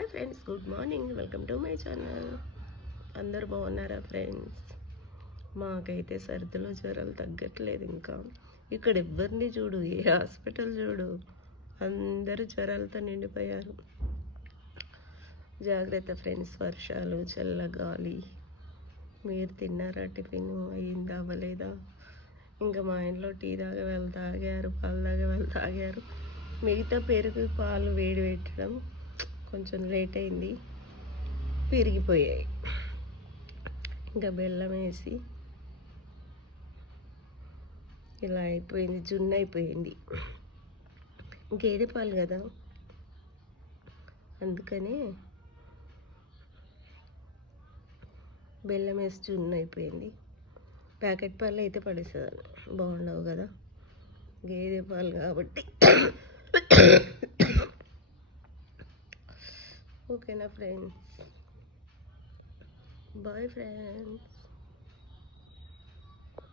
Hi friends, good morning. Welcome to my channel. అందరు బాగున్నారా friends? మాకైతే సర్దులు జ్వరాలు తగ్గట్లేదు. ఇంకా ఇక్కడ ఎవరిని చూడు, ఏ హాస్పిటల్ చూడు, అందరూ జ్వరాలతో నిండిపోయారు. జాగ్రత్త ఫ్రెండ్స్, వర్షాలు, చల్లగాలి. మీరు తిన్నారా? టిఫిన్ అయ్యిందా అవ్వలేదా? ఇంకా మా ఇంట్లో టీ తాగే వాళ్ళు తాగారు, పాలు తాగే వాళ్ళు తాగారు. మిగతా పెరుగు పాలు వేడి పెట్టడం కొంచెం లేట్ అయింది, విరిగిపోయాయి. ఇంకా బెల్లం వేసి ఇలా అయిపోయింది, జున్ను అయిపోయింది. గేదె పాలు కదా, అందుకని బెల్లం వేసి జున్ను అయిపోయింది. ప్యాకెట్ పాలు అయితే పడేసేదాన్ని, బాగుండవు కదా, గేదె పాలు కాబట్టి. ఓకేనా ఫ్రెండ్స్? Bye friends.